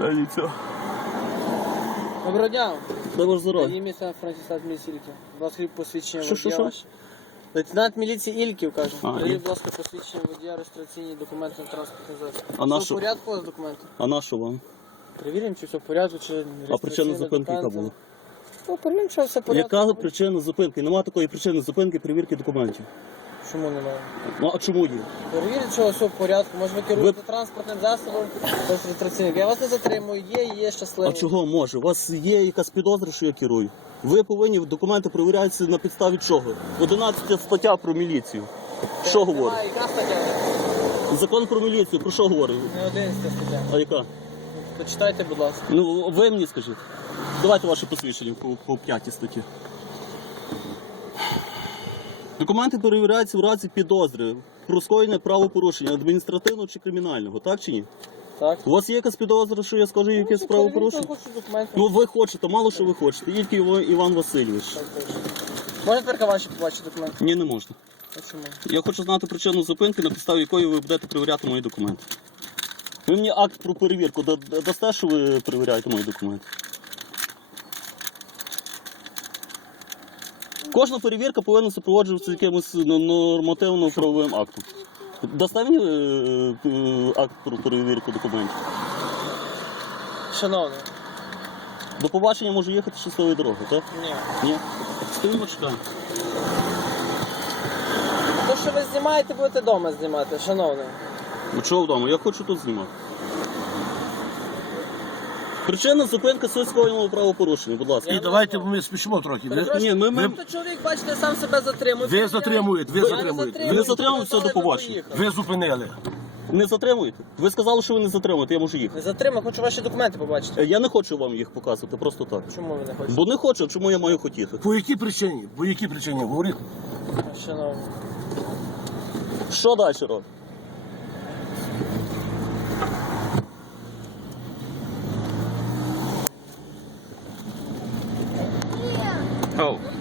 Поліція. Доброго дня. Добре здоров'я. Ім'я Франціс міліції Ільків. Будь ласка, посвідчення Що, що, водія що? Лейтенант міліції Ільків каже. А, будь ласка, посвідчення водія, реєстраційні документи на транспортний засіб. А на Все що? в порядку у вас документи? А на що вам? Перевіримо, чи все в порядку, чи А причина реєстраційні зупинки яка документи. була? Ну, перевіримо, що все в порядку. Яка причина зупинки? Нема такої причини зупинки перевірки документів. Чому немає? Ну а чому є? Перевірте, що все в порядку. Може ви керуєте транспортним засобом без реєстраційних. Я вас не затримую, є і є А чого може? У вас є якась підозра, що я керую? Ви повинні документи перевіряються на підставі чого? 11 стаття про міліцію. Що говорить? Яка стаття? Закон про міліцію, про що говорить? Не 11 стаття. А яка? Почитайте, будь ласка. Ну ви мені скажіть. Давайте ваше посвідчення по, по п'ятій статті. Документи перевіряються в разі підозри про скоєння правопорушення адміністративного чи кримінального, так чи ні? Так. У вас є якась підозра, що я скажу якесь правопорушення? Хочу. Ну ви хочете, мало що ви хочете. Тільки Іва- Іван Васильович. Можна тепер ваші побачити документи? Ні, не можна. А чому? Я хочу знати причину зупинки, на підставі якої ви будете перевіряти мої документи. Ви мені акт про перевірку да- да- дасте, що ви перевіряєте мої документи? Кожна перевірка повинна супроводжуватися якимось ну, нормативно-правовим актом. Дасте мені е, е, акт про перевірку документів. Шановний. До побачення можу їхати щасливої дороги, так? Ні. Ні? Стоїмо чекаємо. То, що ви знімаєте, будете вдома знімати, шановний. Ну чого вдома? Я хочу тут знімати. Причина зупинки суть правопорушення, будь ласка. І давайте ми спішимо трохи. Ви, Перепрошую, Ні, ми- ми- то чоловік, бачите, сам себе затримує. Ви затримуєте, ви затримуєте. Ви затримуєте, все, до побачення. ви зупинили. Не затримуєте? Ви сказали, що ви не затримуєте, я можу їхати. Не затримую, хочу ваші документи побачити. Е, Я не хочу вам їх показувати, просто так. Чому ви не хочете? Бо не хочу, чому я маю хотіти? По якій причині? По якій причині? Говоріть. Що далі робити? hope.